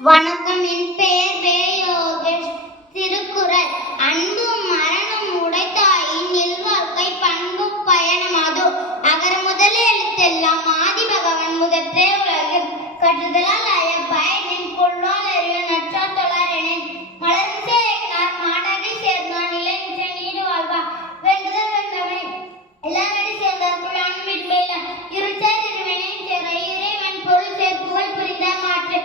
வணக்கம் என் பெயர் வே யோகேஷ் திருக்குறள் அன்பும் மரணம் உடைத்தாயின் இல்வாழ்க்கை பண்பும் பயணமாதோ அகர முதல எழுத்தெல்லாம் ஆதி பகவன் முதற்றே உலகு கற்றுதலால் அய பயனின் கொள்ளால் அறிவ நற்றா என மலர்ந்து சேர்ந்தார் மாடனை சேர்ந்தான் இளைஞ நீடு வாழ்வா. வென்றுதல் வென்றவன் எல்லாரடி சேர்ந்தார் குழான் விண்மையில இருச்சார் இருவனையும் சேர இறைவன் பொருள் சேர் புகழ் புரிந்த மாற்று